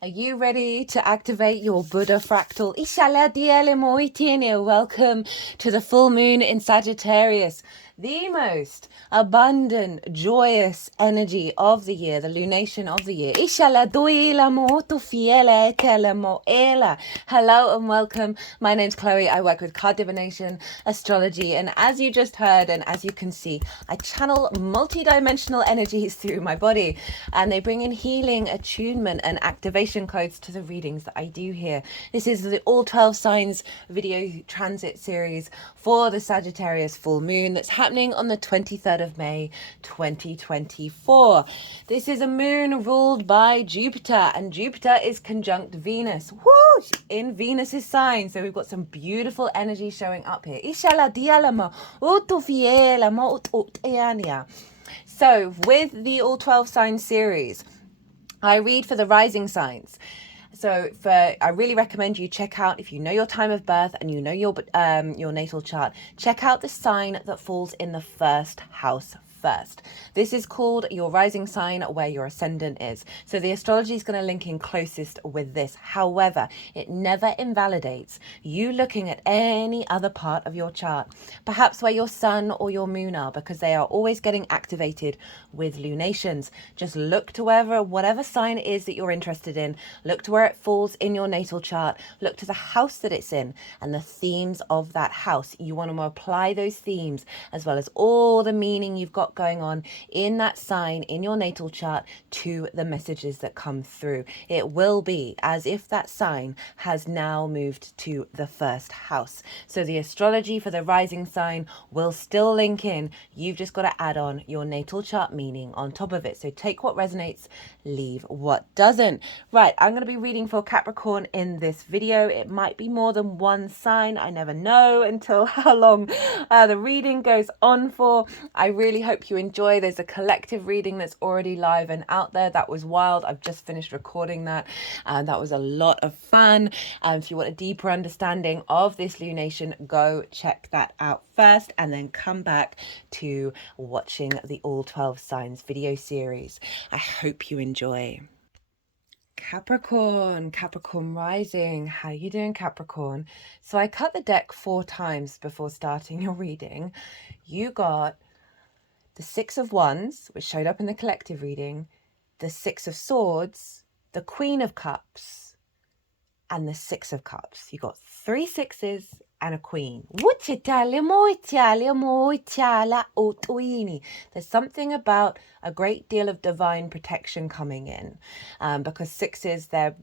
Are you ready to activate your Buddha fractal? Welcome to the full moon in Sagittarius, the most abundant, joyous energy of the year, the lunation of the year. Hello and welcome. My name's Chloe. I work with card divination, astrology, and as you just heard and as you can see, I channel multi-dimensional energies through my body, and they bring in healing, attunement, and activation codes to the readings that I do here. This is the All 12 Signs video transit series for the Sagittarius full moon that's happening on the 23rd of May 2024. This is a moon ruled by Jupiter, and Jupiter is conjunct Venus. Woo! In Venus's sign. So we've got some beautiful energy showing up here. So with the All 12 Signs series, I read for the rising signs. So I really recommend you check out, if you know your time of birth and you know your natal chart, check out the sign that falls in the first house first. This is called your rising sign, where your ascendant is. So the astrology is going to link in closest with this. However, it never invalidates you looking at any other part of your chart, perhaps where your sun or your moon are, because they are always getting activated with lunations. Just look to whatever sign it is that you're interested in, look to where it falls in your natal chart, look to the house that it's in and the themes of that house. You want to apply those themes as well as all the meaning you've got going on in that sign in your natal chart to the messages that come through. It will be as if that sign has now moved to the first house. So the astrology for the rising sign will still link in. You've just got to add on your natal chart meaning on top of it. So take what resonates, leave what doesn't. Right, I'm going to be reading for Capricorn in this video. It might be more than one sign. I never know until how long the reading goes on for. I really hope you enjoy. There's a collective reading that's already live and out there. That was wild. I've just finished recording that, and that was a lot of fun. If you want a deeper understanding of this lunation, go check that out first and then come back to watching the All 12 Signs video series. I hope you enjoy. Capricorn rising. How you doing, Capricorn? So I cut the deck 4 times before starting your reading. You got the 6 of Wands, which showed up in the collective reading, the 6 of Swords, the Queen of Cups, and the 6 of Cups. You got 3 sixes and a queen. There's something about a great deal of divine protection coming in, because sixes, they're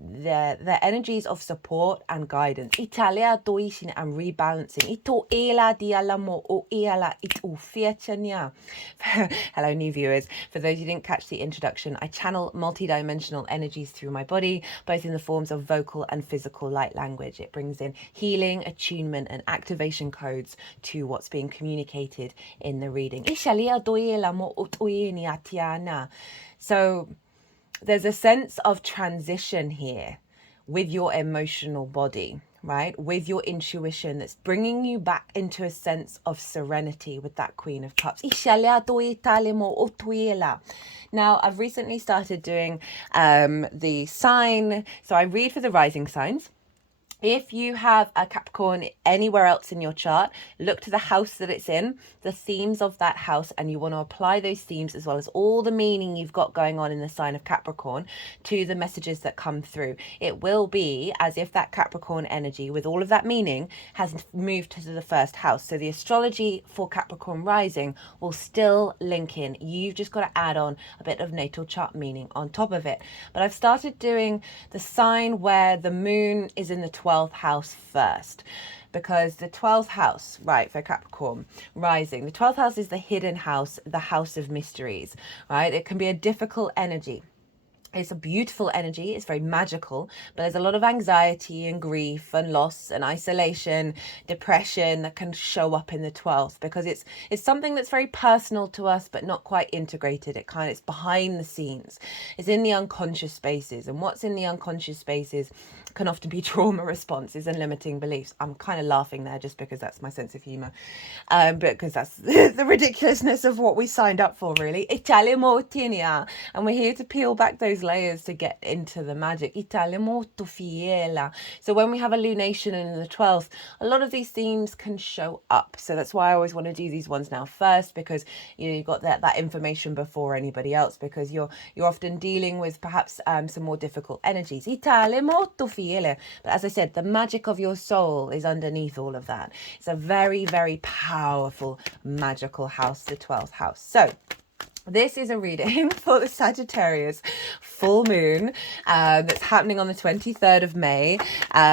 energies of support and guidance and rebalancing. Hello, new viewers. For those who didn't catch the introduction, I channel multi-dimensional energies through my body, both in the forms of vocal and physical light language. It brings in healing, attunement, and activation codes to what's being communicated in the reading. So there's a sense of transition here with your emotional body, right? With your intuition, that's bringing you back into a sense of serenity with that Queen of Cups. Now, I've recently started doing the sign. So I read for the rising signs. If you have a Capricorn anywhere else in your chart, look to the house that it's in, the themes of that house, and you want to apply those themes as well as all the meaning you've got going on in the sign of Capricorn to the messages that come through. It will be as if that Capricorn energy, with all of that meaning, has moved to the first house. So the astrology for Capricorn rising will still link in. You've just got to add on a bit of natal chart meaning on top of it. But I've started doing the sign where the moon is in the 12th house first, because the 12th house, right, for Capricorn rising, the 12th house is the hidden house, the house of mysteries, right? It can be a difficult energy. It's a beautiful energy. It's very magical, but there's a lot of anxiety and grief and loss and isolation, depression that can show up in the 12th, because it's something that's very personal to us, but not quite integrated. It's behind the scenes. It's in the unconscious spaces, and what's in the unconscious spaces can often be trauma responses and limiting beliefs. I'm kind of laughing there just because that's my sense of humor, but because that's the ridiculousness of what we signed up for, really. And we're here to peel back those layers to get into the magic. Italia molto fiera. So when we have a lunation in the 12th, a lot of these themes can show up. So that's why I always want to do these ones now first, because you've got that information before anybody else, because you're often dealing with perhaps some more difficult energies. Italia molto fiera. But as I said, the magic of your soul is underneath all of that. It's a very, very powerful magical house, the 12th house. So this is a reading for the Sagittarius full moon that's happening on the 23rd of May.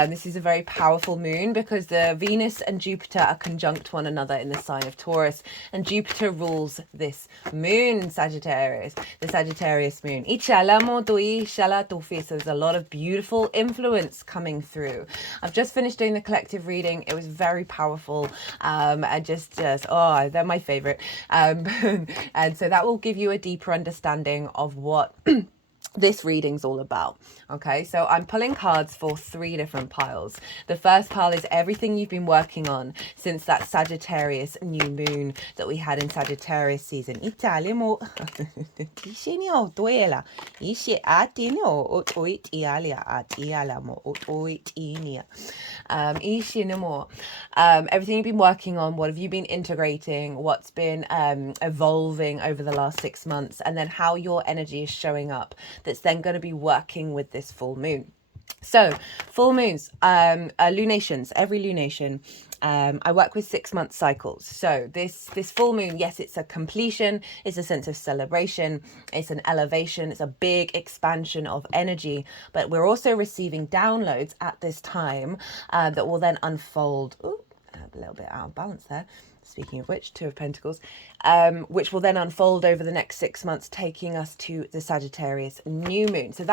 This is a very powerful moon because the Venus and Jupiter are conjunct one another in the sign of Taurus, and Jupiter rules this moon, Sagittarius, the Sagittarius moon. So there's a lot of beautiful influence coming through. I've just finished doing the collective reading. It was very powerful. And just oh, they're my favorite. And so that will give you a deeper understanding of what this reading's all about. Okay, so I'm pulling cards for 3 different piles. The first pile is everything you've been working on since that Sagittarius new moon that we had in Sagittarius season. Everything you've been working on, what have you been integrating, what's been evolving over the last 6 months, and then how your energy is showing up that's then going to be working with this full moon. So full moons, lunations, every lunation, I work with 6-month cycles. So this full moon, yes, it's a completion, it's a sense of celebration, it's an elevation, it's a big expansion of energy, but we're also receiving downloads at this time that will then unfold. Ooh, a little bit out of balance there. Speaking of which, 2 of Pentacles, which will then unfold over the next 6 months, taking us to the Sagittarius new moon. So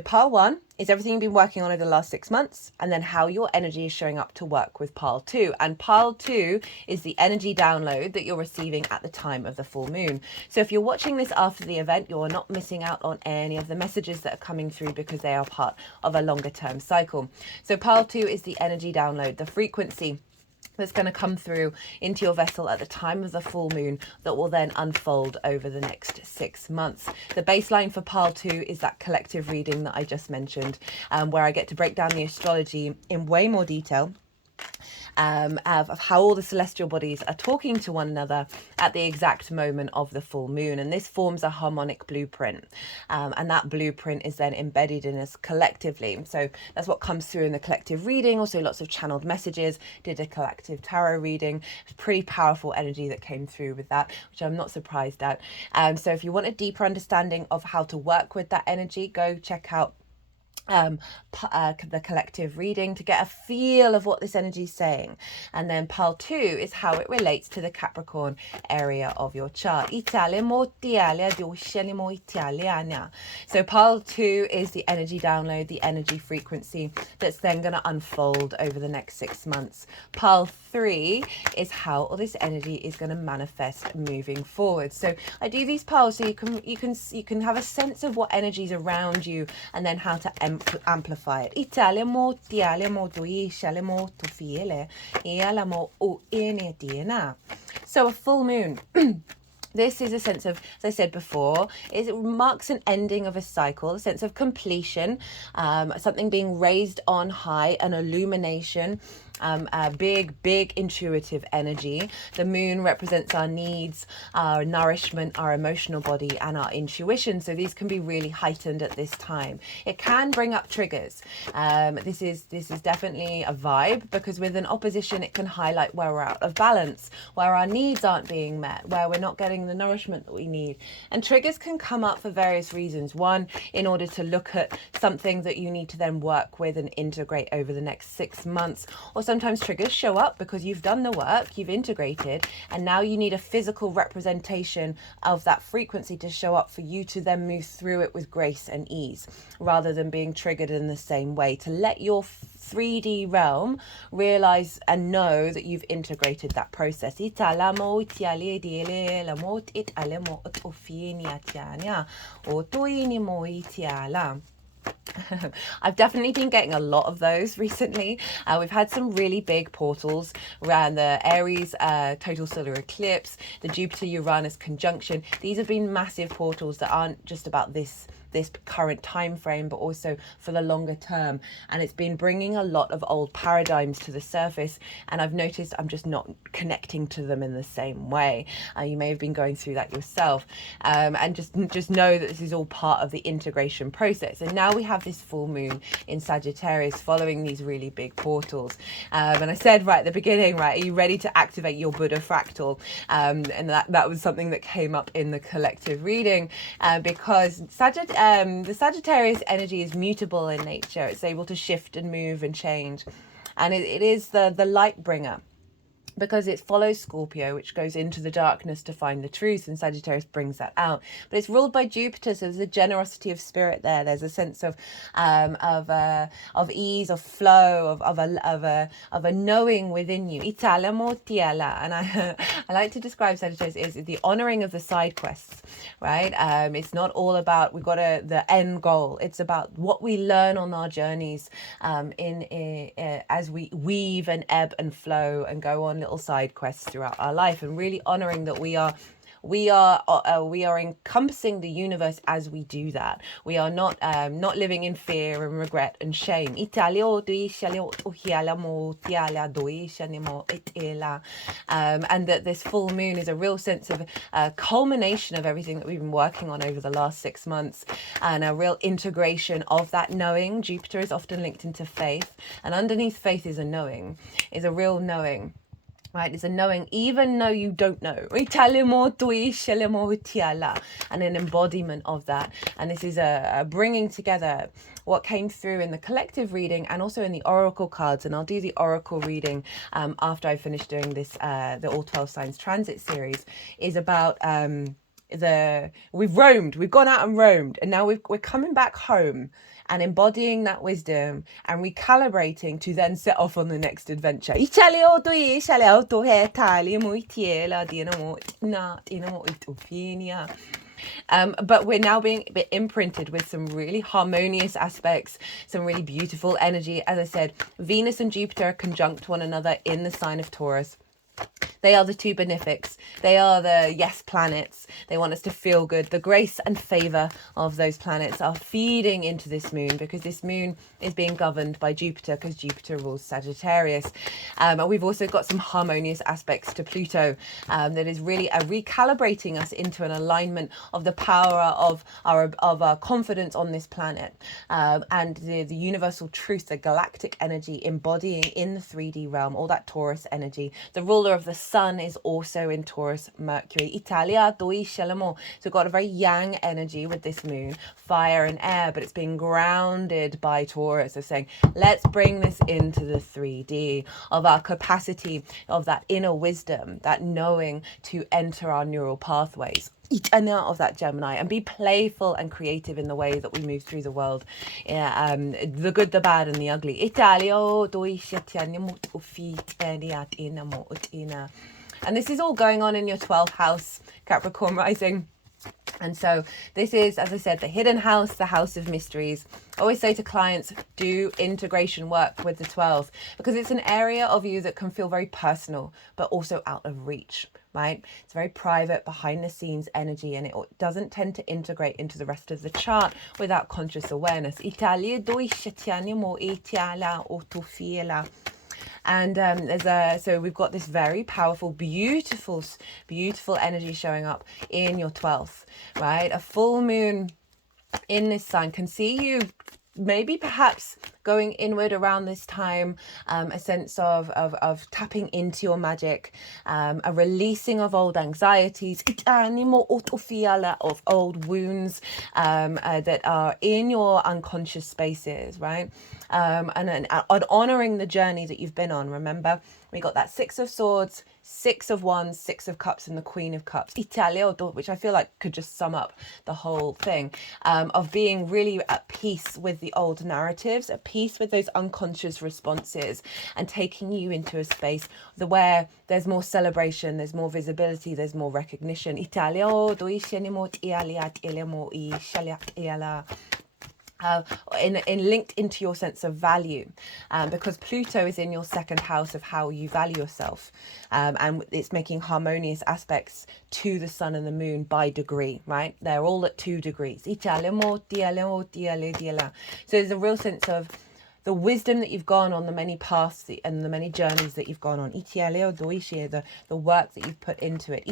pile 1 is everything you've been working on over the last 6 months, and then how your energy is showing up to work with pile 2. And pile 2 is the energy download that you're receiving at the time of the full moon. So if you're watching this after the event, you're not missing out on any of the messages that are coming through because they are part of a longer term cycle. So pile 2 is the energy download, the frequency that's going to come through into your vessel at the time of the full moon that will then unfold over the next 6 months. The baseline for pile 2 is that collective reading that I just mentioned, where I get to break down the astrology in way more detail. Of how all the celestial bodies are talking to one another at the exact moment of the full moon, and this forms a harmonic blueprint, and that blueprint is then embedded in us collectively. So that's what comes through in the collective reading. Also lots of channeled messages, did a collective tarot reading. It's pretty powerful energy that came through with that, which I'm not surprised at. So if you want a deeper understanding of how to work with that energy, go check out the collective reading to get a feel of what this energy is saying. And then pile 2 is how it relates to the Capricorn area of your chart. So pile 2 is the energy download, the energy frequency that's then going to unfold over the next 6 months. Pile 3 is how all this energy is going to manifest moving forward. So I do these piles so you can have a sense of what energy is around you, and then how to amplify it. So a full moon. This is a sense of, as I said before, it marks an ending of a cycle, a sense of completion, something being raised on high, an illumination, a big intuitive energy. The moon represents our needs, our nourishment, our emotional body, and our intuition. So these can be really heightened at this time. It can bring up triggers. This is definitely a vibe, because with an opposition, it can highlight where we're out of balance, where our needs aren't being met, where we're not getting the nourishment that we need. And triggers can come up for various reasons. One, in order to look at something that you need to then work with and integrate over the next 6 months. Or sometimes triggers show up because you've done the work, you've integrated, and now you need a physical representation of that frequency to show up for you to then move through it with grace and ease, rather than being triggered in the same way. To let your 3D realm realize and know that you've integrated that process. I've definitely been getting a lot of those recently. We've had some really big portals around the Aries total solar eclipse, the Jupiter Uranus conjunction. These have been massive portals that aren't just about this this current time frame, but also for the longer term. And it's been bringing a lot of old paradigms to the surface, and I've noticed I'm just not connecting to them in the same way. You may have been going through that yourself, and just know that this is all part of the integration process. And now we have this full moon in Sagittarius following these really big portals, and I said right at the beginning, right, are you ready to activate your Buddha fractal? And that was something that came up in the collective reading, because the Sagittarius energy is mutable in nature. It's able to shift and move and change, and it is the light bringer, because it follows Scorpio, which goes into the darkness to find the truth, and Sagittarius brings that out. But it's ruled by Jupiter, so there's a generosity of spirit there. There's a sense of ease, of flow, of a knowing within you. Itala motiala, and I like to describe Sagittarius as the honoring of the side quests, right? It's not all about we've got the end goal. It's about what we learn on our journeys, as we weave and ebb and flow and go on little side quests throughout our life, and really honoring that we are encompassing the universe as we do that. We are not living in fear and regret and shame. And that this full moon is a real sense of culmination of everything that we've been working on over the last 6 months, and a real integration of that knowing. Jupiter is often linked into faith, and underneath faith is a knowing, is a real knowing. Right, it's a knowing, even though you don't know. And an embodiment of that. And this is a bringing together what came through in the collective reading and also in the oracle cards. And I'll do the oracle reading after I finish doing this, the All 12 Signs Transit series, is about we've gone out and roamed, and now we're coming back home and embodying that wisdom and recalibrating to then set off on the next adventure. But we're now being a bit imprinted with some really harmonious aspects, some really beautiful energy. As I said, Venus and Jupiter are conjunct one another in the sign of Taurus. They are the two benefics. They are the yes planets. They want us to feel good. The grace and favor of those planets are feeding into this moon, because this moon is being governed by Jupiter, because Jupiter rules Sagittarius. And we've also got some harmonious aspects to Pluto that is really recalibrating us into an alignment of the power of our confidence on this planet, and the universal truth, the galactic energy embodying in the 3D realm, all that Taurus energy. The ruler of the sun is also in Taurus, Mercury. Italia doi scelamo. So we've got a very yang energy with this moon, fire and air, but it's being grounded by Taurus, of saying, let's bring this into the 3D of our capacity, of that inner wisdom, that knowing to enter our neural pathways. And out of that Gemini, and be playful and creative in the way that we move through the world, the good, the bad, and the ugly. And this is all going on in your 12th house, Capricorn rising. And so this is, as I said, the hidden house, the house of mysteries. I always say to clients, do integration work with the 12th, because it's an area of you that can feel very personal, but also out of reach, right? It's very private, behind the scenes energy, and it doesn't tend to integrate into the rest of the chart without conscious awareness. And so we've got this very powerful, beautiful energy showing up in your 12th, right? A full moon in this sign can see you maybe perhaps going inward around this time, a sense of tapping into your magic, a releasing of old anxieties, of old wounds that are in your unconscious spaces, right? And honoring the journey that you've been on. Remember, we got that 6 of Swords, 6 of Wands, 6 of Cups, and the Queen of Cups, which I feel like could just sum up the whole thing, of being really at peace with the old narratives, at peace with those unconscious responses, and taking you into a space where there's more celebration, there's more visibility, there's more recognition. in linked into your sense of value, because Pluto is in your second house of how you value yourself, and it's making harmonious aspects to the sun and the moon by degree, right? They're all at 2 degrees. So there's a real sense of the wisdom that you've gone on, the many paths and the many journeys that you've gone on, the work that you've put into it,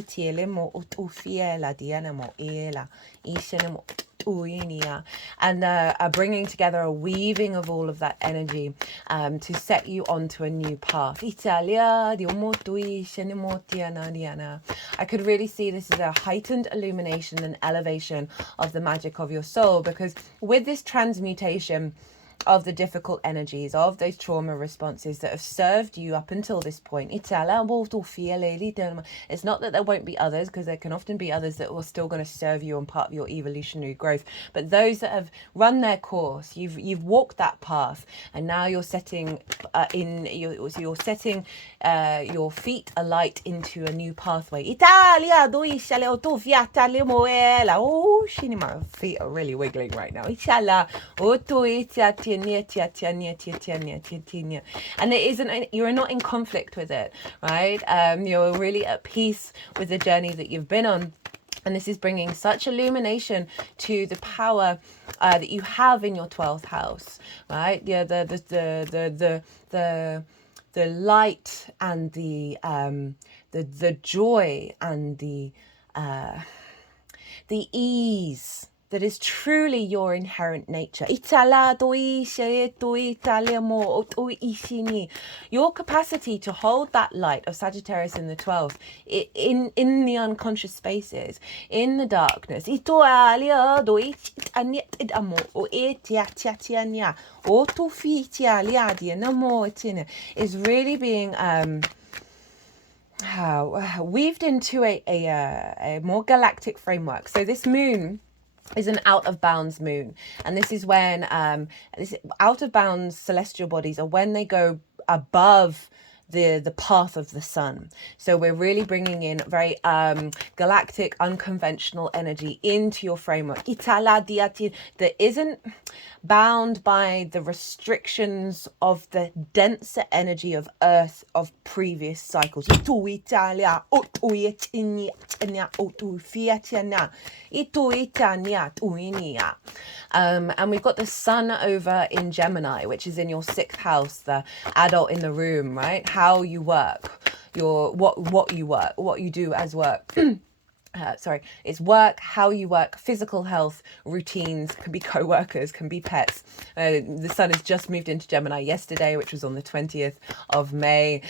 and bringing together a weaving of all of that energy to set you onto a new path. I could really see this as a heightened illumination and elevation of the magic of your soul, because with this transmutation of the difficult energies, of those trauma responses that have served you up until this point. It's not that there won't be others, because there can often be others that are still going to serve you on part of your evolutionary growth. But those that have run their course, you've walked that path, and now you're setting you're setting your feet alight into a new pathway. Oh, my feet are really wiggling right now. And it isn't, you're not in conflict with it, right? You're really at peace with the journey that you've been on. And this is bringing such illumination to the power that you have in your 12th house, right? Yeah, the light and the joy and the ease that is truly your inherent nature. Your capacity to hold that light of Sagittarius in the 12th, in the unconscious spaces, in the darkness, is really being weaved into a more galactic framework. So this moon is an out of bounds moon, and this is when this out of bounds celestial bodies are when they go above the path of the sun. So we're really bringing in very galactic, unconventional energy into your framework that isn't bound by the restrictions of the denser energy of Earth of previous cycles. And we've got the sun over in Gemini, which is in your 6th house, the adult in the room, right? How you work, what you work, what you do as work. It's work, how you work, physical health, routines, can be co-workers, can be pets. The sun has just moved into Gemini yesterday, which was on the 20th of May.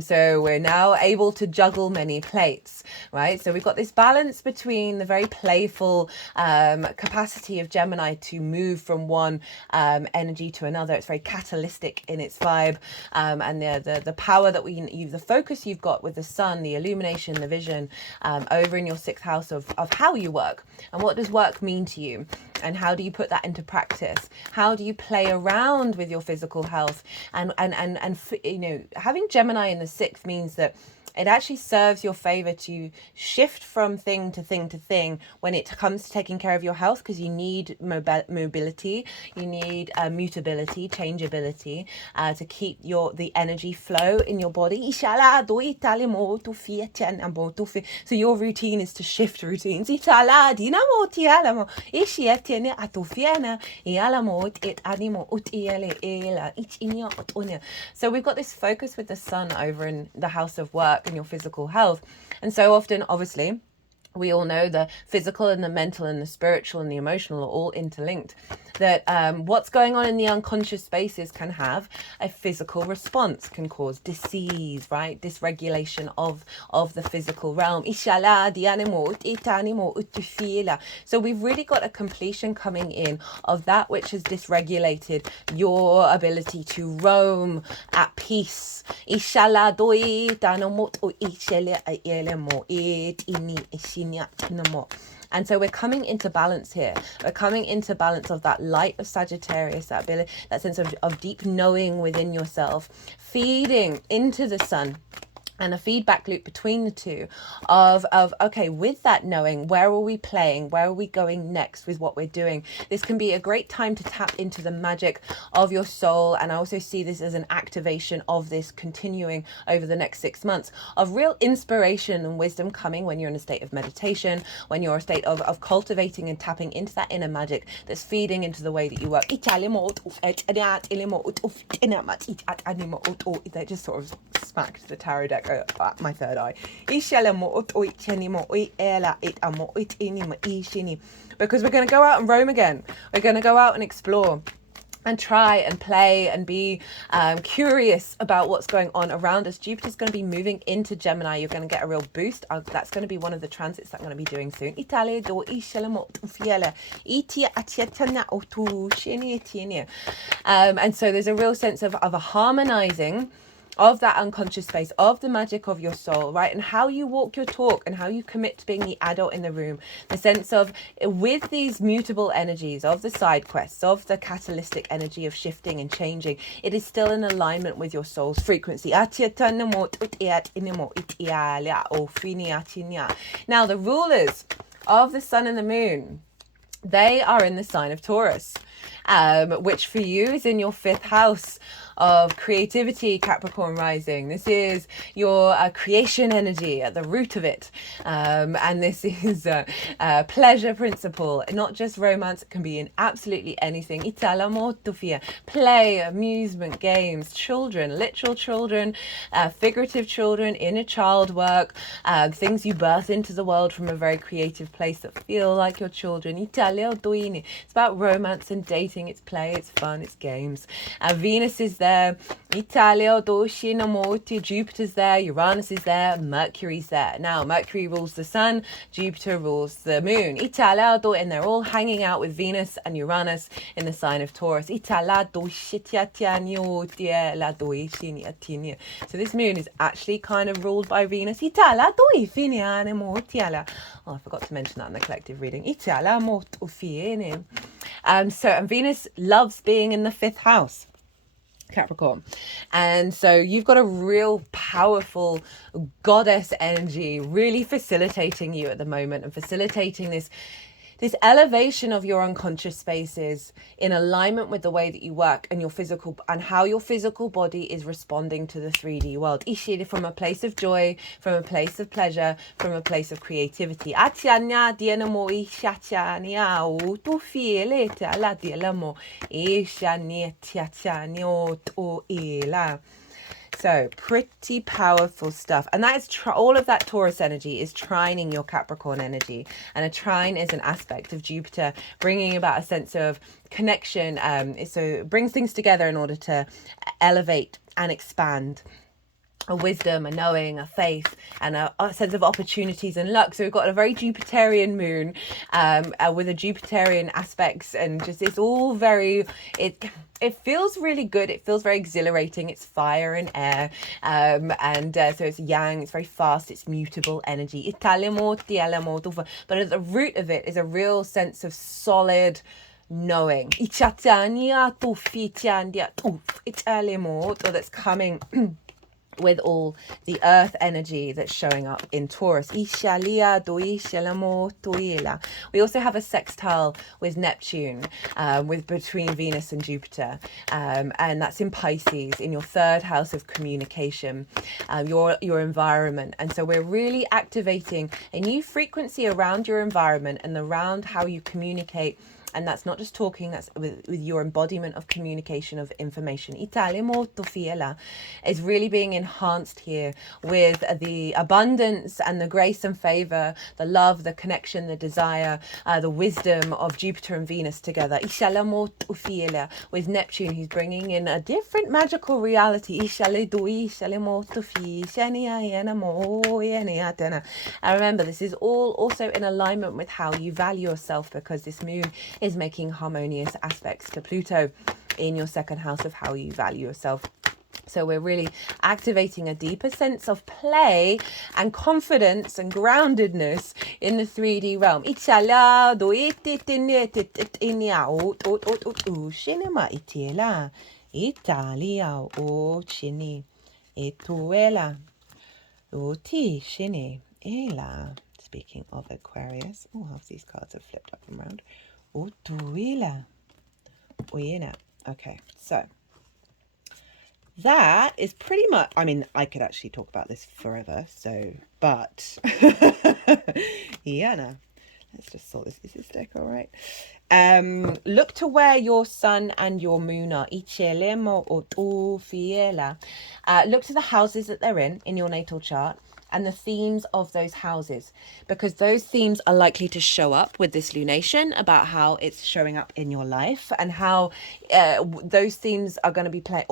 So we're now able to juggle many plates, right? So we've got this balance between the very playful capacity of Gemini to move from one energy to another. It's very catalytic in its vibe, and the power that the focus you've got with the sun, the illumination, the vision, over in your 6th house of how you work, and what does work mean to you, and how do you put that into practice? How do you play around with your physical health? And having Gemini in the 6th means that it actually serves your favor to shift from thing to thing to thing when it comes to taking care of your health, because you need mobility, you need mutability, changeability, to keep the energy flow in your body. So your routine is to shift routines. So we've got this focus with the sun over in the house of work and your physical health. And so often, obviously, we all know the physical and the mental and the spiritual and the emotional are all interlinked, that what's going on in the unconscious spaces can have a physical response, can cause disease, right? Dysregulation of the physical realm. So we've really got a completion coming in of that which has dysregulated your ability to roam at peace. And so we're coming into balance here. We're coming into balance of that light of Sagittarius, that ability, that sense of deep knowing within yourself, feeding into the sun. and a feedback loop between the two of okay, with that knowing, where are we playing, where are we going next with what we're doing. This can be a great time to tap into the magic of your soul, and I also see this as an activation of this continuing over the next 6 months of real inspiration and wisdom coming when you're in a state of meditation, when you're in a state of cultivating and tapping into that inner magic that's feeding into the way that you work. They just sort of smacked the tarot deck at my third eye. Because we're going to go out and roam again. We're going to go out and explore and try and play and be curious about what's going on around us. Jupiter's going to be moving into Gemini. You're going to get a real boost. That's going to be one of the transits that I'm going to be doing soon. And so there's a real sense of a harmonizing of that unconscious space, of the magic of your soul, right? And how you walk your talk and how you commit to being the adult in the room. The sense of, with these mutable energies of the side quests, of the catalytic energy of shifting and changing, it is still in alignment with your soul's frequency. Now, the rulers of the sun and the moon, they are in the sign of Taurus, which for you is in your 5th house of creativity, Capricorn rising. This is your creation energy at the root of it. And this is pleasure principle, not just romance. It can be in absolutely anything. Play, amusement, games, children, literal children, figurative children, inner child work, things you birth into the world from a very creative place that feel like your children. It's about romance and dating. It's play, it's fun, it's games. Venus is there. Jupiter's there. Uranus is there. Mercury's there. Now, Mercury rules the sun. Jupiter rules the moon. And they're all hanging out with Venus and Uranus in the sign of Taurus. So this moon is actually kind of ruled by Venus. Oh, I forgot to mention that in the collective reading. And Venus loves being in the 5th house, Capricorn. And so you've got a real powerful goddess energy really facilitating you at the moment and facilitating this elevation of your unconscious spaces in alignment with the way that you work and your physical, and how your physical body is responding to the 3D world. From a place of joy, from a place of pleasure, from a place of creativity. So pretty powerful stuff. And that is all of that Taurus energy is trining your Capricorn energy. And a trine is an aspect of Jupiter, bringing about a sense of connection. So it brings things together in order to elevate and expand. A wisdom, a knowing, a faith, and a sense of opportunities and luck. So we've got a very Jupiterian moon with a Jupiterian aspects, and just it's all very, it feels really good. It feels very exhilarating. It's fire and air, so it's yang. It's very fast. It's mutable energy. But at the root of it is a real sense of solid knowing. That's coming with all the earth energy that's showing up in Taurus. We also have a sextile with Neptune, between Venus and Jupiter, and that's in Pisces, in your 3rd house of communication, your environment. And so we're really activating a new frequency around your environment and around how you communicate. And that's not just talking, that's with your embodiment of communication, of information. Is really being enhanced here with the abundance and the grace and favor, the love, the connection, the desire, the wisdom of Jupiter and Venus together. With Neptune, he's bringing in a different magical reality. And remember, this is all also in alignment with how you value yourself, because this moon is making harmonious aspects to Pluto in your 2nd house of how you value yourself. So we're really activating a deeper sense of play and confidence and groundedness in the 3D realm. Oti shini ela. Speaking of Aquarius, oh, half these cards have flipped up and round. Utuila. Uina. Okay, so that is pretty much, I mean, I could actually talk about this forever, so, but, yeah, no. Let's just sort this. Is this deck all right? Look to where your sun and your moon are. Look to the houses that they're in your natal chart and the themes of those houses, because those themes are likely to show up with this lunation about how it's showing up in your life, and how those themes are going to be playing,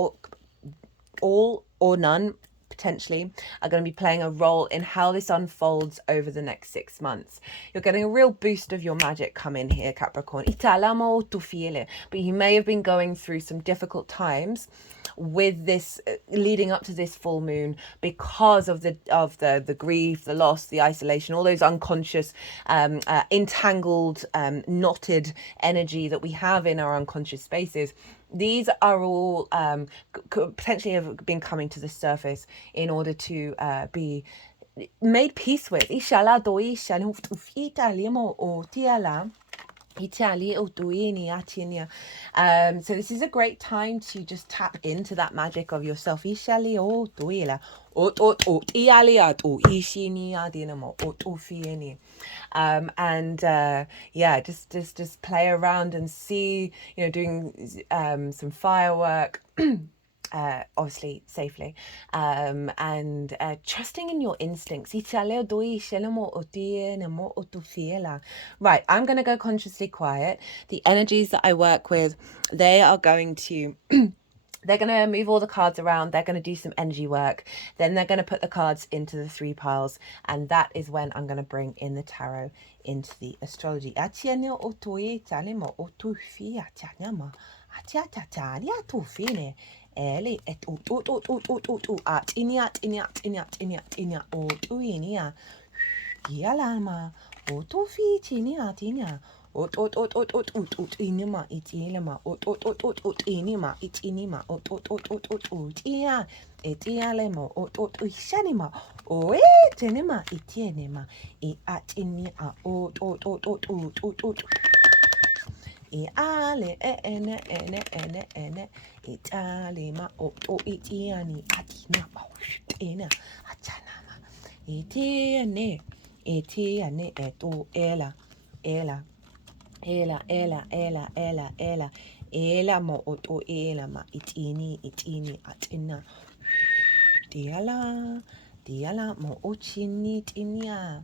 all or none potentially are going to be playing a role in how this unfolds over the next 6 months. You're getting a real boost of your magic come in here, Capricorn. But you may have been going through some difficult times with this, leading up to this full moon, because of the grief, the loss, the isolation, all those unconscious entangled knotted energy that we have in our unconscious spaces. These are all potentially have been coming to the surface in order to be made peace with. So this is a great time to just tap into that magic of yourself. Yeah, just play around and see, doing some firework. Obviously safely, and trusting in your instincts. Right, I'm going to go consciously quiet. The energies that I work with, they are going to they're going to move all the cards around. They're going to do some energy work. Then they're going to put the cards into the 3 piles. And that is when I'm going to bring in the tarot into the astrology. Inima itilema inima itinima etialemo ishanima tenima itienema atinia ale ene italima itiani atina ena achanama itiane eto ela mo oto ela ma itini atina diala mo ochini tinia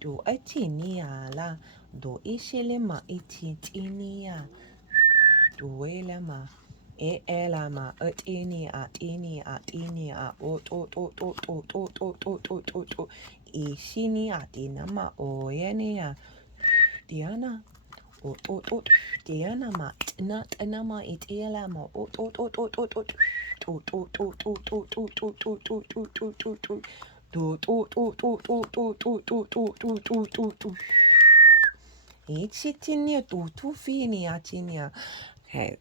do atinia la do ishele ma ititinia do ela ma ela ma atini oto ishini atina ma oyenia Diana Diana ma not anama it elama Okay,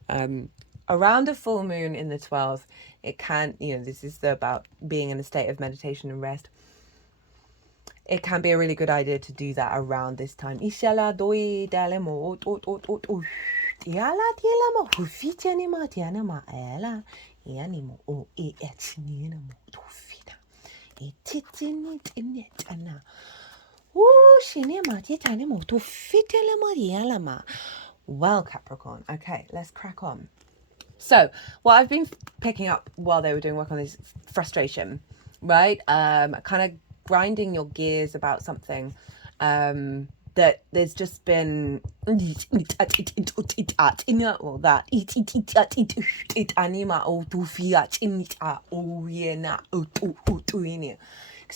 around a full moon in the 12th, it can, this is about being in a state of meditation and rest. It can be a really good idea to do that around this time. Well, Capricorn, okay, let's crack on. So what I've been picking up while they were doing work on this frustration, right? Kind of grinding your gears about something that there's just been because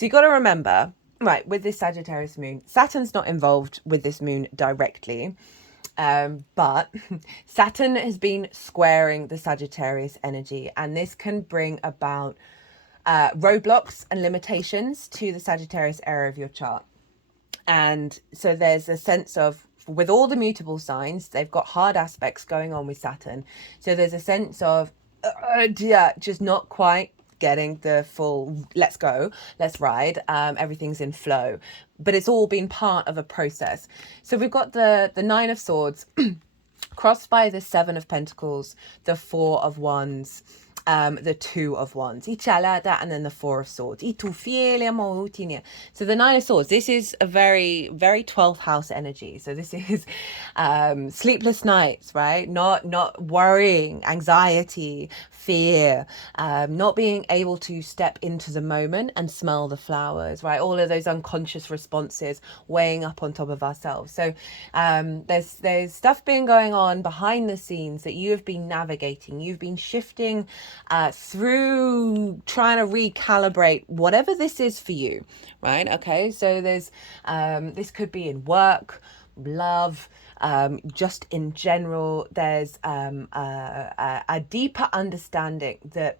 you got to remember, right, with this Sagittarius moon, Saturn's not involved with this moon directly, but Saturn has been squaring the Sagittarius energy, and this can bring about roadblocks and limitations to the Sagittarius area of your chart. And so there's a sense of, with all the mutable signs, they've got hard aspects going on with Saturn. So there's a sense of, just not quite getting the full let's go, let's ride, everything's in flow, but it's all been part of a process. So we've got the Nine of Swords crossed by the Seven of Pentacles, the Four of Wands, the Two of Wands, and then the Four of Swords. So the Nine of Swords, this is a very, very 12th house energy. So this is sleepless nights, right? Not worrying, anxiety, fear, not being able to step into the moment and smell the flowers, right? All of those unconscious responses weighing up on top of ourselves. So there's stuff been going on behind the scenes that you have been navigating. You've been shifting through trying to recalibrate whatever this is for you, right? Okay, so there's this could be in work, love, just in general. There's a deeper understanding that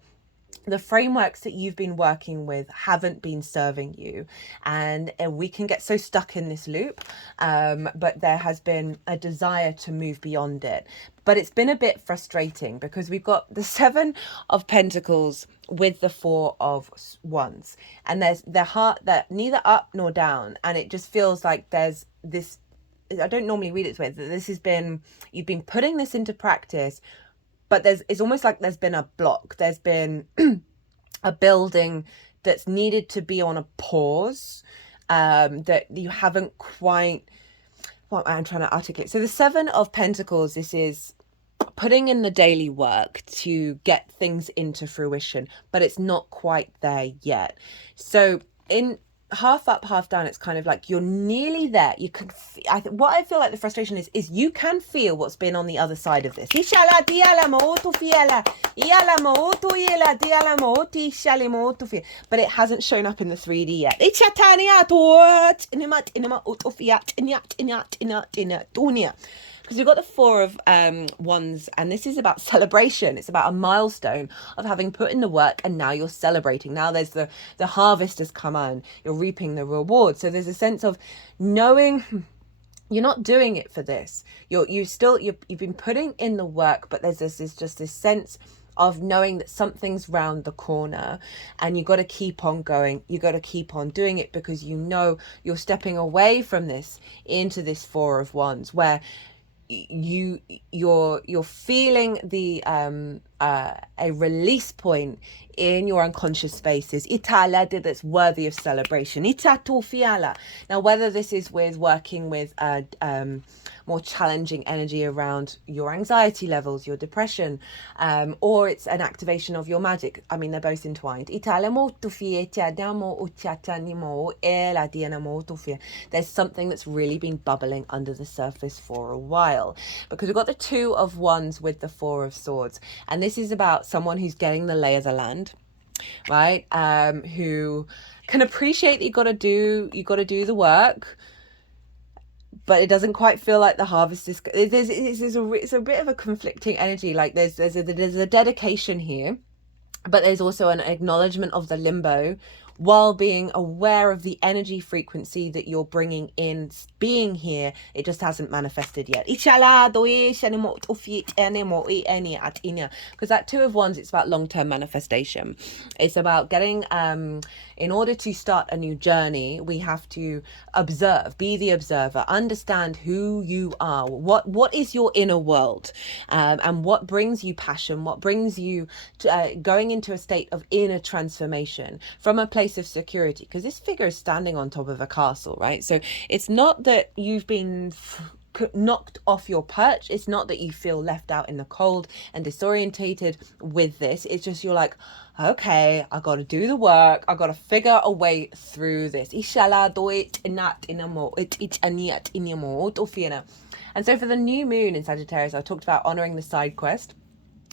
the frameworks that you've been working with haven't been serving you, and we can get so stuck in this loop, but there has been a desire to move beyond it. But it's been a bit frustrating because we've got the Seven of Pentacles with the Four of Wands, and there's the heart that neither up nor down, and it just feels like there's this, I don't normally read it this way, that this has been, you've been putting this into practice, but it's almost like there's been a block. There's been a building that's needed to be on a pause, that you haven't quite, what I'm trying to articulate. So the Seven of Pentacles, this is putting in the daily work to get things into fruition, but it's not quite there yet. So in half up, half down, it's kind of like you're nearly there. You can what I feel like the frustration is you can feel what's been on the other side of this, but it hasn't shown up in the 3D yet, because you've got the Four of Wands, and this is about celebration. It's about a milestone of having put in the work, and now you're celebrating. Now there's the harvest has come on. You're reaping the reward. So there's a sense of knowing you're not doing it for this. You've been putting in the work, but there's just this sense of knowing that something's round the corner, and you got to keep on going. You got to keep on doing it because you know you're stepping away from this into this Four of Wands, where you're feeling the a release point in your unconscious spaces that's worthy of celebration. Now, whether this is with working with more challenging energy around your anxiety levels, your depression, or it's an activation of your magic. I mean, they're both entwined. There's something that's really been bubbling under the surface for a while, because we've got the Two of Wands with the Four of Swords, and this is about someone who's getting the lay of the land, right? Who can appreciate that you got to do the work, but it doesn't quite feel like the harvest is. It's a bit of a conflicting energy. Like there's a dedication here, but there's also an acknowledgement of the limbo, while being aware of the energy frequency that you're bringing in being here. It just hasn't manifested yet. Because that Two of Wands, it's about long-term manifestation. It's about getting, in order to start a new journey, we have to observe, be the observer, understand who you are, what is your inner world, and what brings you passion, what brings you to, going into a state of inner transformation from a place of security, because this figure is standing on top of a castle, right? So it's not that you've been knocked off your perch. It's not that you feel left out in the cold and disorientated with this. It's just you're like, okay, I got to do the work. I got to figure a way through this. And so for the new moon in Sagittarius, I talked about honoring the side quest.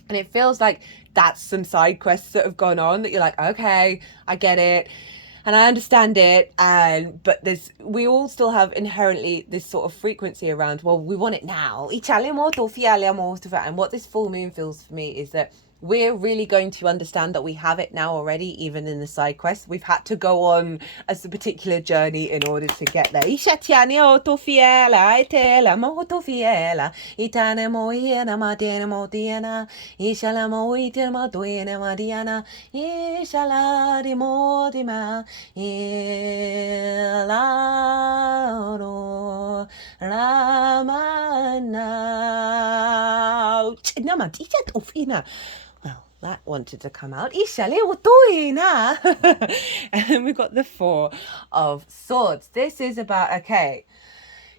And it feels like that's some side quests that have gone on that you're like, okay, I get it. And I understand it, but we all still have inherently this sort of frequency around, well, we want it now. And what this full moon feels for me is that we're really going to understand that we have it now already, even in the side quest. We've had to go on as a particular journey in order to get there. Ishatiani otofiela, itela motofiela, itane moiena madena modiana, ishala moitel maduena madiana, ishala di modima, ilaro ramana. Well, that wanted to come out. And we've got the Four of Swords. This is about, okay,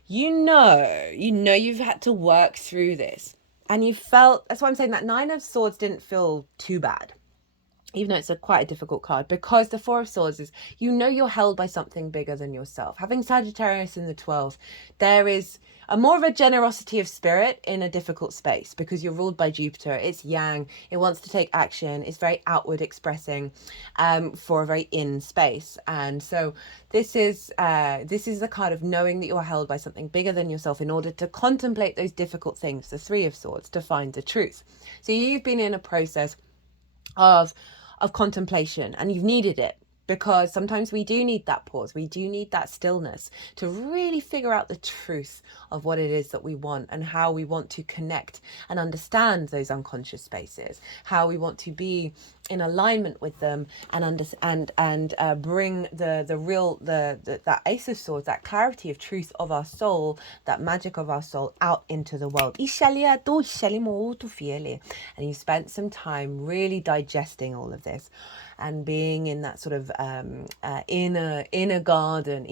you know you've had to work through this. And you felt, that's why I'm saying that Nine of Swords didn't feel too bad, even though it's quite a difficult card, because the Four of Swords is, you're held by something bigger than yourself. Having Sagittarius in the 12th, there is a more of a generosity of spirit in a difficult space, because you're ruled by Jupiter. It's yang. It wants to take action. It's very outward expressing, for a very in space. And so this is the card of knowing that you're held by something bigger than yourself in order to contemplate those difficult things, the Three of Swords, to find the truth. So you've been in a process of contemplation, and you've needed it, because sometimes we do need that pause. We do need that stillness to really figure out the truth of what it is that we want, and how we want to connect and understand those unconscious spaces, how we want to be in alignment with them, and bring that Ace of Swords, that clarity of truth of our soul, that magic of our soul, out into the world. And you spent some time really digesting all of this and being in that sort of inner garden.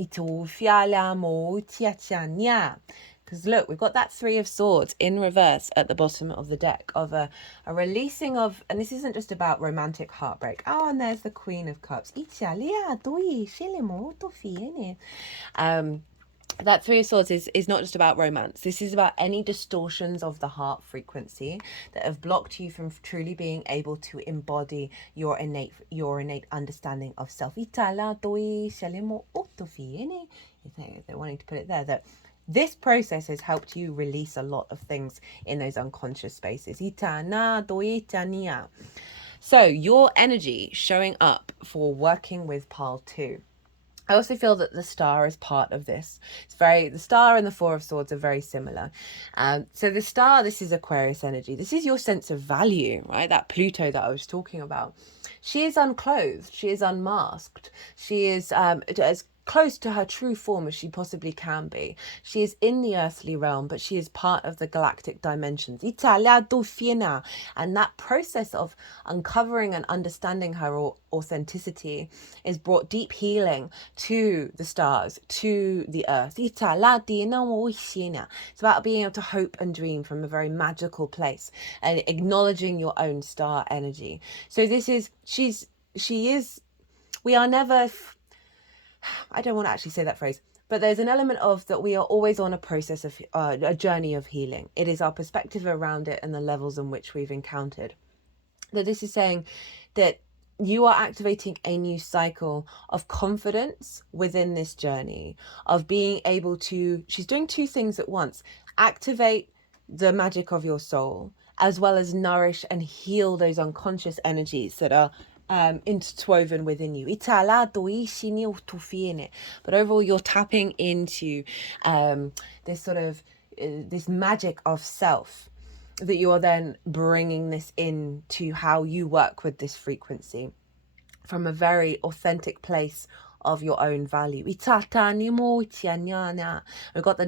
Because look, we've got that Three of Swords in reverse at the bottom of the deck, of a releasing of, and this isn't just about romantic heartbreak. Oh, and there's the Queen of Cups. That Three of Swords is not just about romance. This is about any distortions of the heart frequency that have blocked you from truly being able to embody your innate understanding of self. They're wanting to put it there, that this process has helped you release a lot of things in those unconscious spaces. So your energy showing up for working with pile 2. I also feel that the Star is part of this. The Star and the Four of Swords are very similar. So the Star, this is Aquarius energy. This is your sense of value, right? That Pluto that I was talking about. She is unclothed. She is unmasked. She is as close to her true form as she possibly can be. She is in the earthly realm, but she is part of the galactic dimensions. And that process of uncovering and understanding her authenticity has brought deep healing to the stars, to the earth. It's about being able to hope and dream from a very magical place and acknowledging your own star energy. So we are never, I don't want to actually say that phrase, but there's an element of that we are always on a process of a journey of healing. It is our perspective around it and the levels in which we've encountered. That this is saying that you are activating a new cycle of confidence within this journey, of being able to, she's doing two things at once: activate the magic of your soul, as well as nourish and heal those unconscious energies that are interwoven within you. But overall, you're tapping into this sort of this magic of self, that you are then bringing this into how you work with this frequency from a very authentic place of your own value. We've got the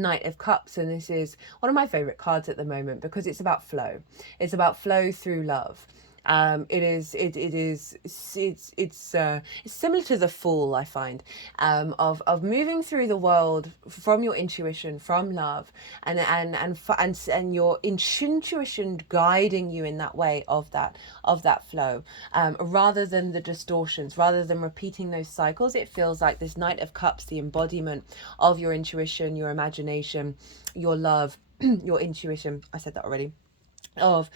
Knight of Cups, and this is one of my favorite cards at the moment because it's about flow. It's about flow through love. It's similar to the Fool, I find, of moving through the world from your intuition, from love, and your intuition guiding you in that way of that flow, rather than the distortions, rather than repeating those cycles. It feels like this Knight of Cups, the embodiment of your intuition, your imagination, your love, your intuition. I said that already. of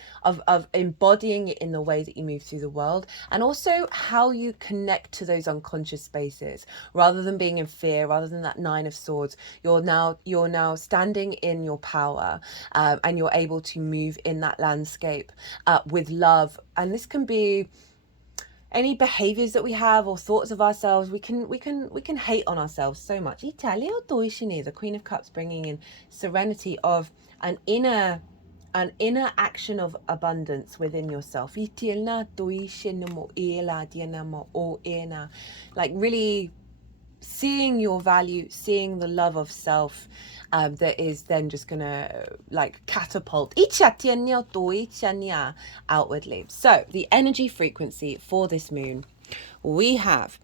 embodying it in the way that you move through the world, and also how you connect to those unconscious spaces rather than being in fear, rather than that Nine of Swords. You're now standing in your power, and you're able to move in that landscape with love. And this can be any behaviors that we have or thoughts of ourselves. We can hate on ourselves so much. The Queen of Cups, bringing in serenity of an inner action of abundance within yourself. Like really seeing your value, seeing the love of self, that is then just gonna like catapult outwardly. So the energy frequency for this moon, we have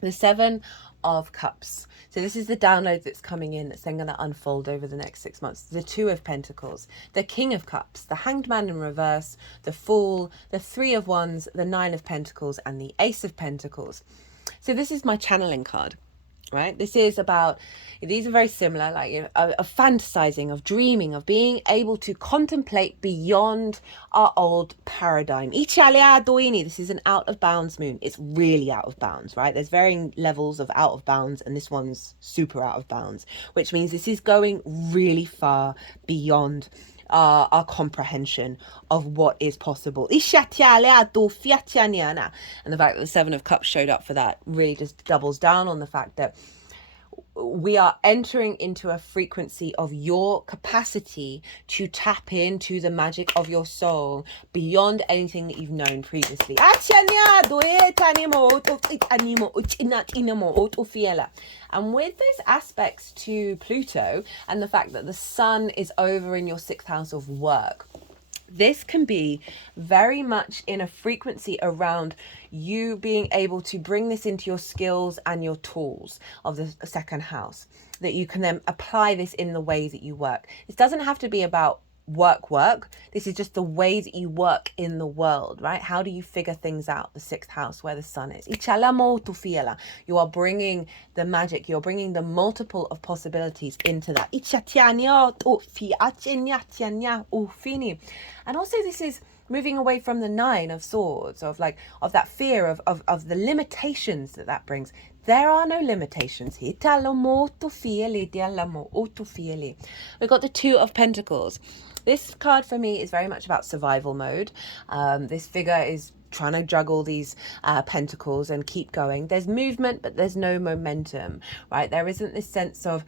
the Seven of Cups. So this is the download that's coming in, that's then going to unfold over the next 6 months. The Two of Pentacles, the King of Cups, the Hanged Man in reverse, the Fool, the Three of Wands, the Nine of Pentacles, and the Ace of Pentacles. So this is my channeling card, right? This is about, these are very similar, like, you know, of fantasizing, of dreaming, of being able to contemplate beyond our old paradigm. This is an out of bounds moon. It's really out of bounds, right? There's varying levels of out of bounds, and this one's super out of bounds, which means this is going really far beyond our comprehension of what is possible. And the fact that the Seven of Cups showed up for that really just doubles down on the fact that we are entering into a frequency of your capacity to tap into the magic of your soul beyond anything that you've known previously. And with those aspects to Pluto and the fact that the sun is over in your 6th house of work, this can be very much in a frequency around you being able to bring this into your skills and your tools of the 2nd house, that you can then apply this in the way that you work. It doesn't have to be about work. This is just the way that you work in the world, right? How do you figure things out? The 6th house where the sun is. You are bringing the magic, you're bringing the multiple of possibilities into that. And also this is moving away from the Nine of Swords, of that fear of the limitations that brings. There are no limitations here. We've got the Two of Pentacles. This card for me is very much about survival mode. This figure is trying to juggle these pentacles and keep going. There's movement, but there's no momentum, right? There isn't this sense of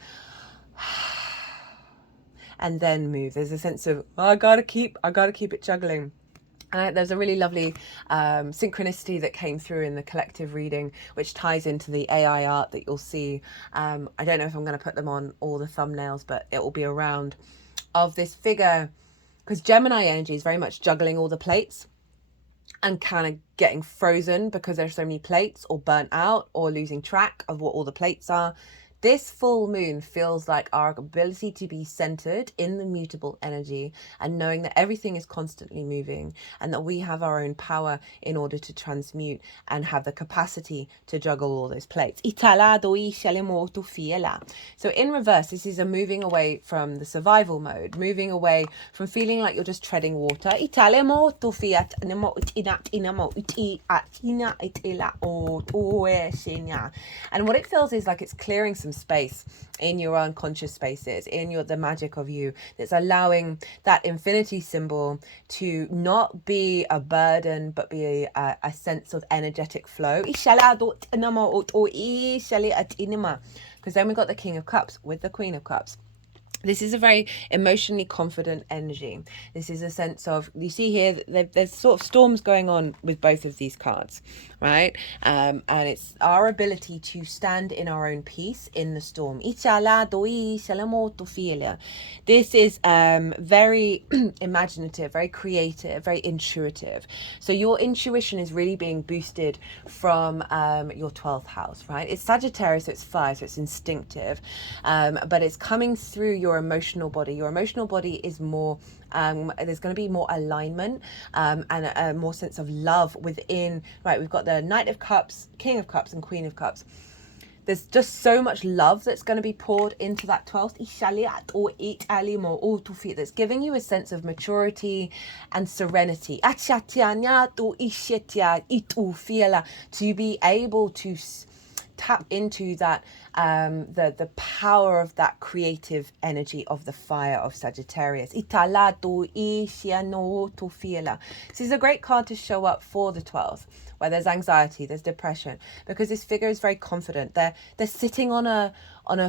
and then move. There's a sense of, oh, I gotta keep it juggling. There's a really lovely synchronicity that came through in the collective reading, which ties into the AI art that you'll see. I don't know if I'm going to put them on all the thumbnails, but it will be around, of this figure, because Gemini energy is very much juggling all the plates and kind of getting frozen because there's so many plates, or burnt out, or losing track of what all the plates are. This full moon feels like our ability to be centered in the mutable energy and knowing that everything is constantly moving and that we have our own power in order to transmute and have the capacity to juggle all those plates. So in reverse, this is a moving away from the survival mode, moving away from feeling like you're just treading water. And what it feels is like it's clearing some space in your unconscious spaces, in the magic of you, that's allowing that infinity symbol to not be a burden, but be a sense of energetic flow. Because then we've got the King of Cups with the Queen of Cups. This is a very emotionally confident energy. This is a sense of, you see here, there's sort of storms going on with both of these cards, right? And it's our ability to stand in our own peace in the storm. This is very imaginative, very creative, very intuitive. So your intuition is really being boosted from your 12th house, right? It's Sagittarius, so it's fire, so it's instinctive, but it's coming through your emotional body. Your emotional body is more, there's going to be more alignment and a more sense of love within, right? We've got the Knight of Cups, King of Cups, and Queen of Cups. there's just so much love that's going to be poured into that 12th. That's giving you a sense of maturity and serenity. To be able to tap into that the power of that creative energy of the fire of Sagittarius. This is a great card to show up for the 12th, where there's anxiety, there's depression, because this figure is very confident. They're sitting on a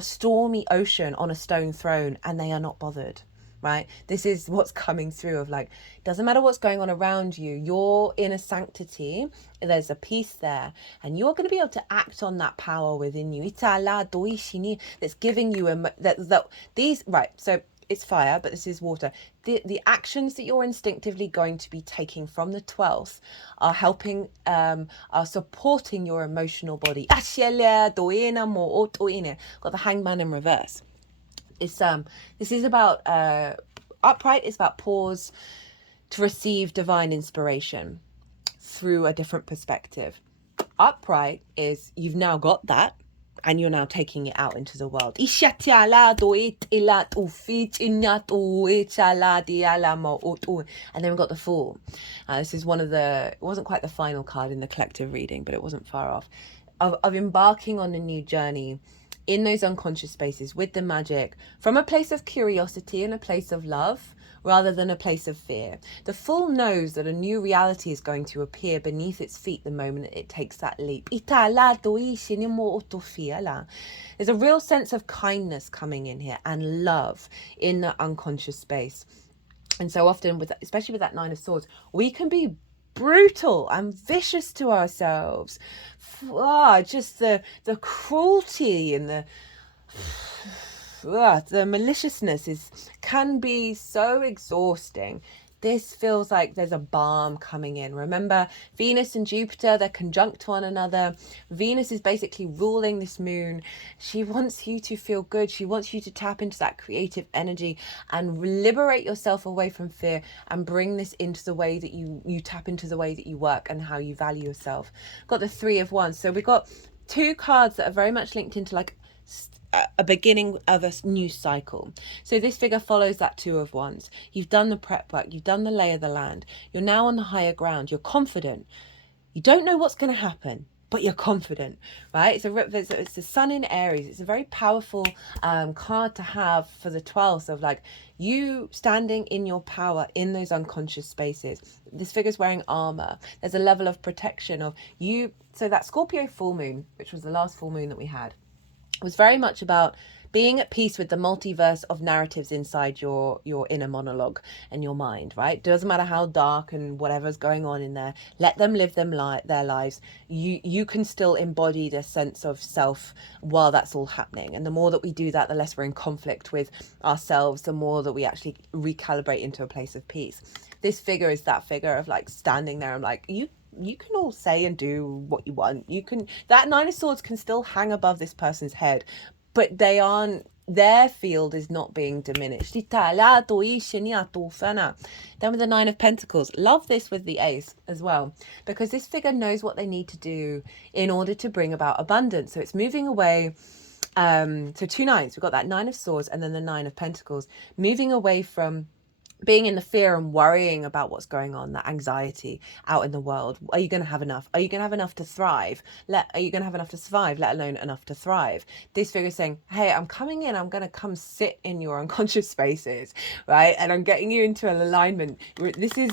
stormy ocean on a stone throne, and they are not bothered. Right? This is what's coming through of like, doesn't matter what's going on around you, you're in a sanctity, there's a peace there, and you're going to be able to act on that power within you. That's giving you these, right, so it's fire, but this is water. The actions that you're instinctively going to be taking from the 12th are helping, are supporting your emotional body. Got the Hangman in reverse. This is about upright is about pause to receive divine inspiration through a different perspective. Upright is you've now got that and you're now taking it out into the world. And then we've got the Fool. This is one of it wasn't quite the final card in the collective reading, but it wasn't far off, of embarking on a new journey in those unconscious spaces with the magic from a place of curiosity and a place of love rather than a place of fear. The Fool knows that a new reality is going to appear beneath its feet the moment it takes that leap. There's a real sense of kindness coming in here and love in the unconscious space. And so often, especially with that 9 of Swords, we can be brutal and vicious to ourselves. Just the cruelty and the maliciousness can be so exhausting. This feels like there's a balm coming in. Remember, Venus and Jupiter, they're conjunct to one another. Venus is basically ruling this moon. She wants you to feel good. She wants you to tap into that creative energy and liberate yourself away from fear and bring this into the way that you tap into the way that you work and how you value yourself. Got the 3 of Wands. So we've got 2 cards that are very much linked into like a beginning of a new cycle. So this figure follows that 2 of Wands. You've done the prep work, you've done the lay of the land, you're now on the higher ground, you're confident. You don't know what's going to happen, but you're confident, right? It's the sun in Aries. It's a very powerful card to have for the 12th of like you standing in your power in those unconscious spaces. This figure's wearing armor. There's a level of protection of you. So that Scorpio full moon, which was the last full moon that we had, was very much about being at peace with the multiverse of narratives inside your inner monologue and your mind, right? Doesn't matter how dark and whatever's going on in there, let them live their lives. You can still embody this sense of self while that's all happening. And the more that we do that, the less we're in conflict with ourselves, the more that we actually recalibrate into a place of peace. This figure is that figure of like standing there. I'm like, you can all say and do what you want. That 9 of Swords can still hang above this person's head, but their field is not being diminished. Then with the 9 of Pentacles, love this with the Ace as well, because this figure knows what they need to do in order to bring about abundance. So it's moving away. So 2 9s, we've got that 9 of Swords and then the 9 of Pentacles, moving away from being in the fear and worrying about what's going on, that anxiety out in the world. Are you going to have enough? Are you going to have enough to thrive? Are you going to have enough to survive, let alone enough to thrive? This figure is saying, hey, I'm coming in. I'm going to come sit in your unconscious spaces, right? And I'm getting you into an alignment. This is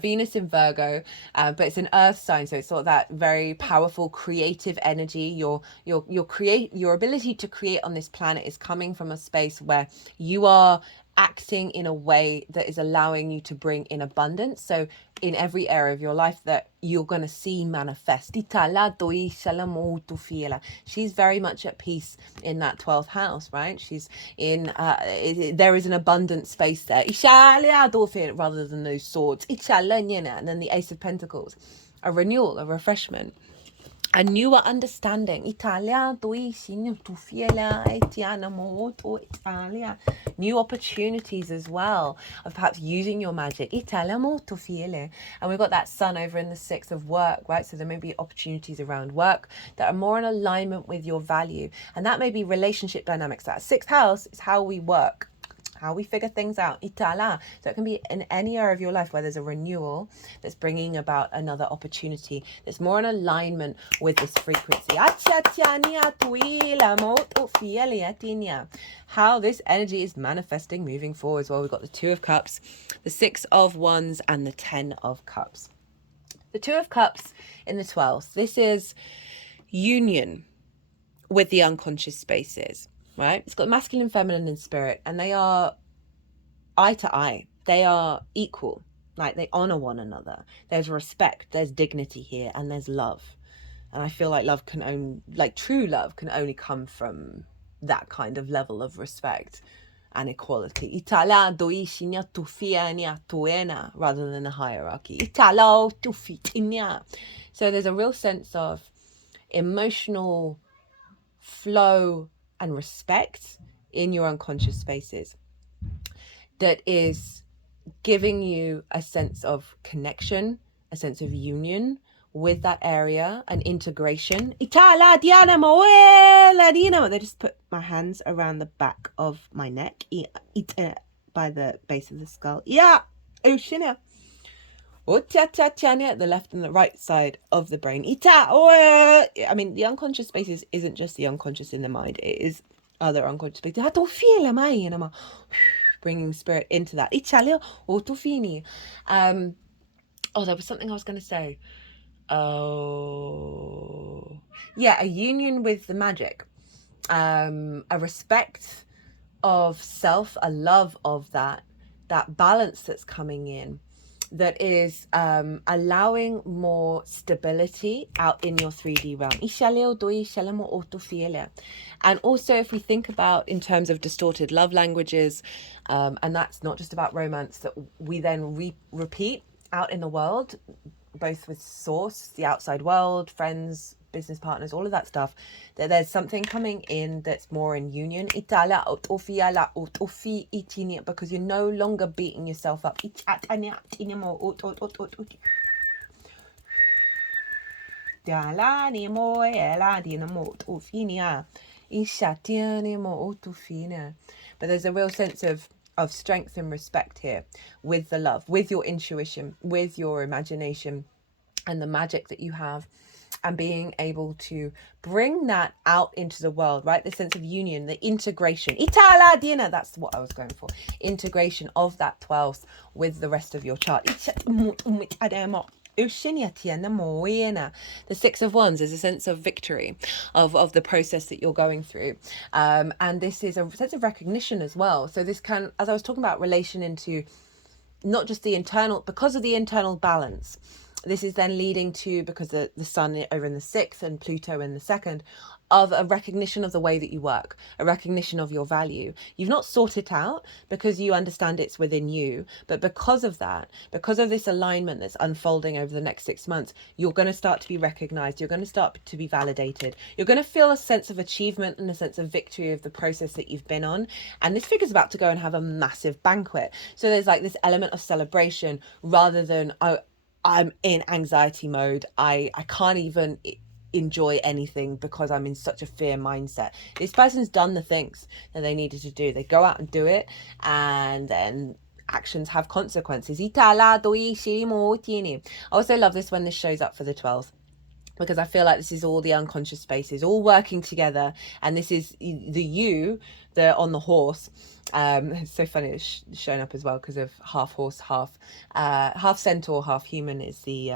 Venus in Virgo, but it's an earth sign. So it's sort of that very powerful creative energy. Your ability to create on this planet is coming from a space where you are acting in a way that is allowing you to bring in abundance. So in every area of your life that you're going to see manifest. She's very much at peace in that 12th house, right? She's in, there is an abundant space there. Rather than those swords. And then the Ace of Pentacles, a renewal, a refreshment. a newer understanding. New opportunities as well of perhaps using your magic. And we've got that sun over in the 6th of work, right? So there may be opportunities around work that are more in alignment with your value. And that may be relationship dynamics. That 6th house is how we work, how we figure things out. So it can be in any area of your life where there's a renewal that's bringing about another opportunity that's more in alignment with this frequency. How this energy is manifesting moving forward. Well, we've got the 2 of Cups, the 6 of Wands, and the 10 of Cups. The 2 of Cups in the 12th. This is union with the unconscious spaces. Right? It's got masculine, feminine, and spirit, and they are eye to eye. They are equal. Like, they honor one another. There's respect, there's dignity here, and there's love. And I feel like true love can only come from that kind of level of respect and equality. Rather than a hierarchy. So there's a real sense of emotional flow and respect in your unconscious spaces that is giving you a sense of connection, a sense of union with that area, and integration. They just put my hands around the back of my neck by the base of the skull. The left and the right side of the brain. I mean, the unconscious spaces isn't just the unconscious in the mind. It is other unconscious spaces. Bringing spirit into that. There was something I was going to say. A union with the magic. A respect of self, a love of that balance that's coming in, that is allowing more stability out in your 3D realm. And also, if we think about in terms of distorted love languages, and that's not just about romance, that we then repeat out in the world, both with source, the outside world, friends, business partners, all of that stuff, that there's something coming in that's more in union, because you're no longer beating yourself up. But there's a real sense of strength and respect here with the love, with your intuition, with your imagination and the magic that you have, and being able to bring that out into the world, right? The sense of union, the integration. That's what I was going for. Integration of that 12th with the rest of your chart. The 6 of Wands is a sense of victory of the process that you're going through. And this is a sense of recognition as well. So this can, as I was talking about, relation into not just the internal, because of the internal balance. This is then leading to, because the sun over in the 6th and Pluto in the 2nd, of a recognition of the way that you work, a recognition of your value. You've not sought it out because you understand it's within you, but because of that, because of this alignment that's unfolding over the next 6 months, you're going to start to be recognized. You're going to start to be validated. You're going to feel a sense of achievement and a sense of victory of the process that you've been on. And this figure's about to go and have a massive banquet. So there's like this element of celebration rather than, oh, I'm in anxiety mode. I can't even enjoy anything because I'm in such a fear mindset. This person's done the things that they needed to do. They go out and do it, and then actions have consequences. I also love this when this shows up for the 12th, because I feel like this is all the unconscious spaces all working together, and this is the you, the on the horse. It's so funny it's showing up as well because of half horse, half centaur, half human is the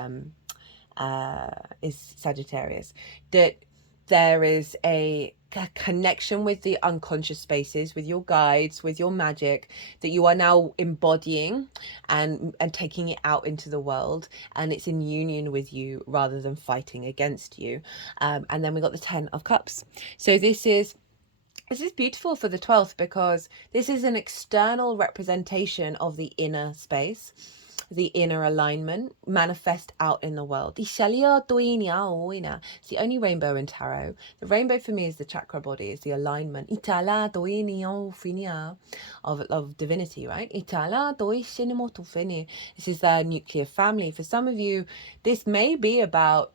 is Sagittarius. That there is a connection with the unconscious spaces, with your guides, with your magic, that you are now embodying and taking it out into the world, and it's in union with you rather than fighting against you. And then we got the 10 of Cups. So this is beautiful for the 12th, because this is an external representation of the inner space. the inner alignment manifest out in the world. It's the only rainbow in tarot. The rainbow for me is the chakra body, is the alignment of divinity, right? This is their nuclear family. For some of you, this may be about,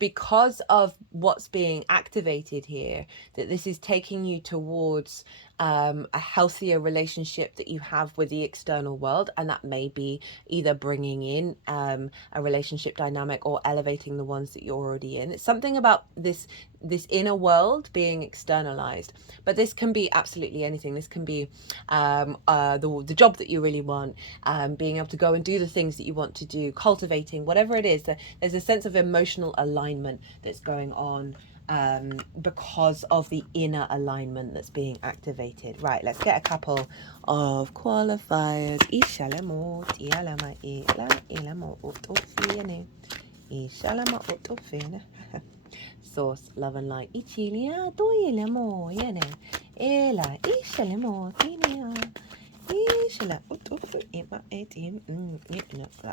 because of what's being activated here, that this is taking you towards a healthier relationship that you have with the external world, and that may be either bringing in a relationship dynamic or elevating the ones that you're already in. It's something about this inner world being externalized, but this can be absolutely anything. This can be the job that you really want, being able to go and do the things that you want to do, cultivating, whatever it is. There's a sense of emotional alignment that's going on because of the inner alignment that's being activated. Right, let's get a couple of qualifiers. Source, love and light. That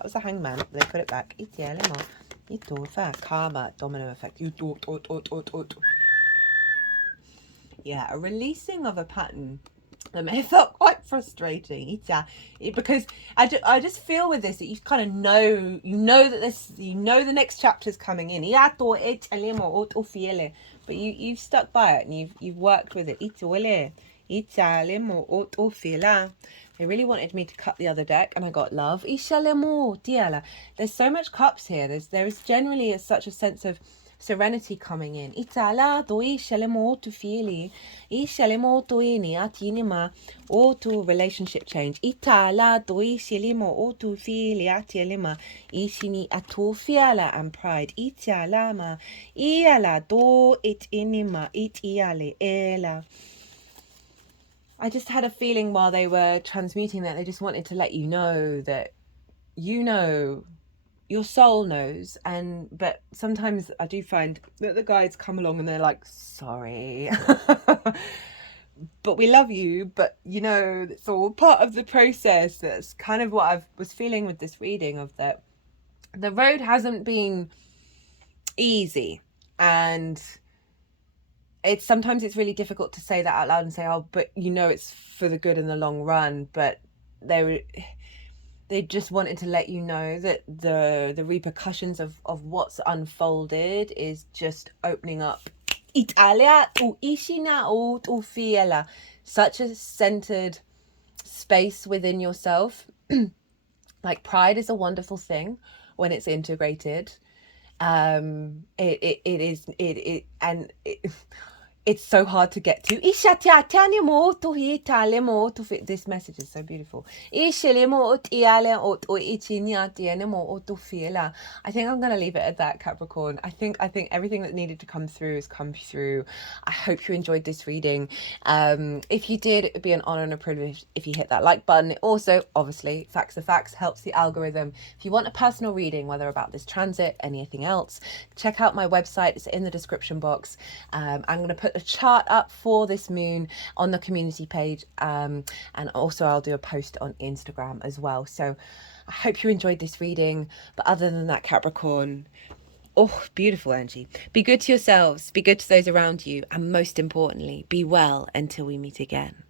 was a hangman. They put it back. Karma, domino effect. Yeah, a releasing of a pattern that may have felt quite frustrating. Because I just feel with this that you kind of know, the next chapter's coming in. But you've stuck by it and you've worked with it. They really wanted me to cut the other deck, and I got love. There's so much cups here. There is generally such a sense of serenity coming in. Relationship change. And pride. I just had a feeling while they were transmuting that they just wanted to let you know that your soul knows. But sometimes I do find that the guides come along and they're like, sorry, but we love you, but it's all part of the process. That's kind of what I was feeling with this reading, of that the road hasn't been easy, and sometimes it's really difficult to say that out loud and say, oh, but it's for the good in the long run. But they just wanted to let you know that the repercussions of what's unfolded is just opening up such a centered space within yourself. Like, pride is a wonderful thing when it's integrated. It's so hard to get to. This message is so beautiful. I think I'm going to leave it at that, Capricorn. I think everything that needed to come through has come through. I hope you enjoyed this reading. If you did, it would be an honor and a privilege if you hit that like button. It also, obviously, facts are facts, helps the algorithm. If you want a personal reading, whether about this transit, anything else, check out my website. It's in the description box. I'm going to put a chart up for this moon on the community page, and also I'll do a post on Instagram as well. So I hope you enjoyed this reading. But other than that, Capricorn, beautiful energy. Be good to yourselves, be good to those around you, and most importantly, be well until we meet again.